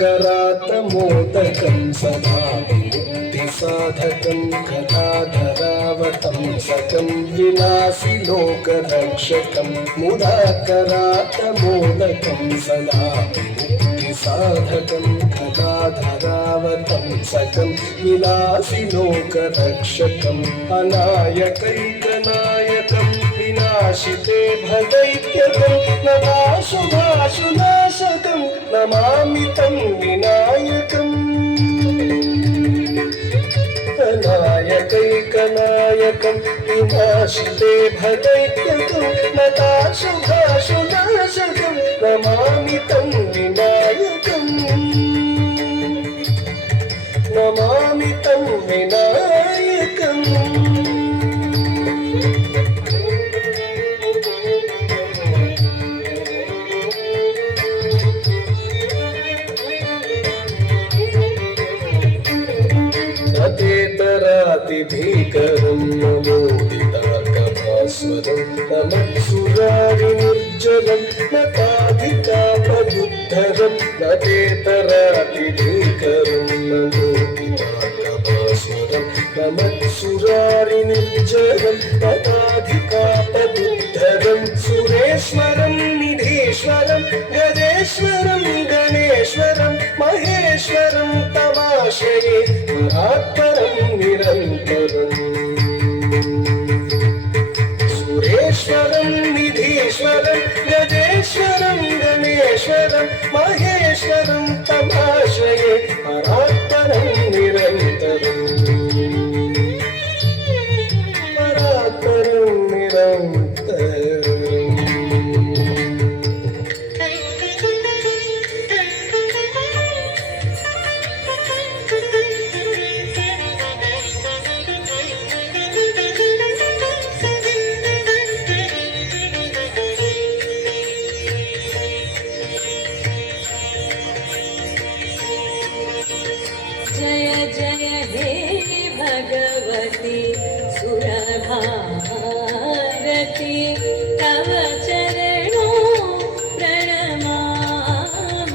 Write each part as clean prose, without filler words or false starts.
मुदाकरातमोदकं सदा विमुक्तिसाधकं कलाधरावतं सकं विनाशि लोकरक्षकं मुदाकरातमोदकं सदा विमुक्तिसाधकं कलाधरावतं सकं विनाशि लोकरक्षकम् अनायकैकनायकं विनाशिते भदैत्यकं नमाशुभाशुनाशकं नमामि तं विनायकम् अनायकैकनायकं विनाशिते भदैत्यकं नताशुभाशुनाशकं नमामि तं विनायकम् नमामि तं विनायकम् अतेतरातिभीकरं नमोदिताकभास्वरं नमत्सुरारिनिर्जलं नताधिकापदुद्धरं नतेतरातिभीकरं नमोदिताकभास्वरं नमत्सुरारिनिर्जलं नताधिकापदुद्धरं सुरेश्वरं निधीश्वरं गजेश्वरं गणेश्वरं महेश्वरं तमाश्रये परात्परं निरन्तरम् सुरेश्वरं निधीश्वरं गजेश्वरं गणेश्वरं महेश्वरं तमाश्रये परात्परं निरन्तरम् परात्परं निरन्तरम् जय जय हे भगवती सुरभारती तव चरणों प्रणमामः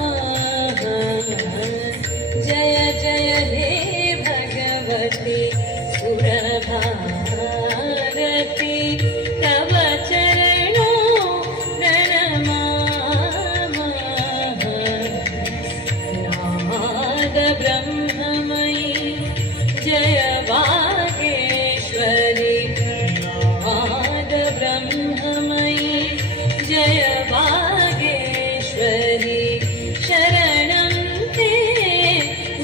जय जय हे भगवती सुरभारती तव चरणों प्रणमामः नाद ब्रह्ममयी जय वागेश्वरी नाद ब्रह्ममयी जय वागेश्वरी शरणं ते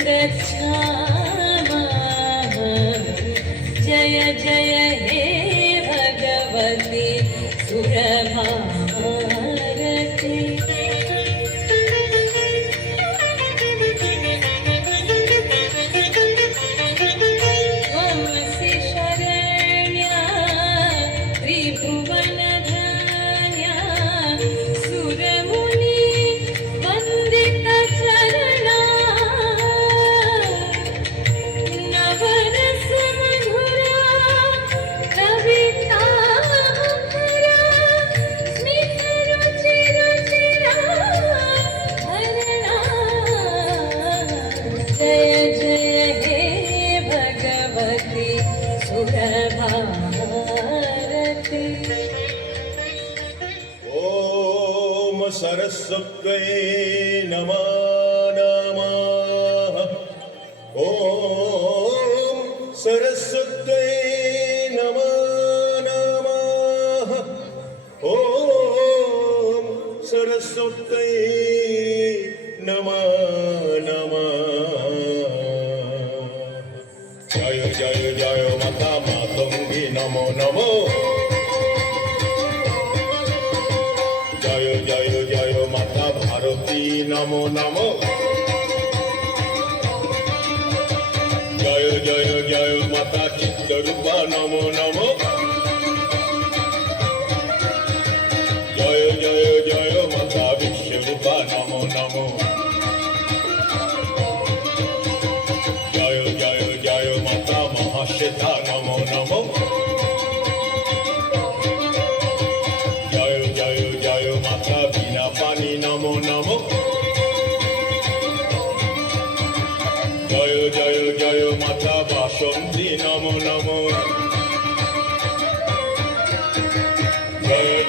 गच्छामः जय जय हे भगवती सुरभारती त्वमसि शरण्या त्रिभुवनधन्या सुरमुनि वन्दितचरणा नवरसमधुरा कविताधरा स्मितरुचिरुचिरा धरणा जय जय हे भगवती सुरभारती ॐ सरस्वत्यै नमः नमः ॐ सरस्वत्यै नमः नमः ॐ सरस्वत्यै नमः नमः जय जय जय माता मातंगी नमो नमो जय जय जय माता भारती नमो नमो जय जय जय माता चित्तरूपा नमो नमो जय जय जय माता विश्वरूपा नमो नमो जय जय जय माता महाश्वेता नमो नमो जय जय जय माता बीना पानी नमो नमो जय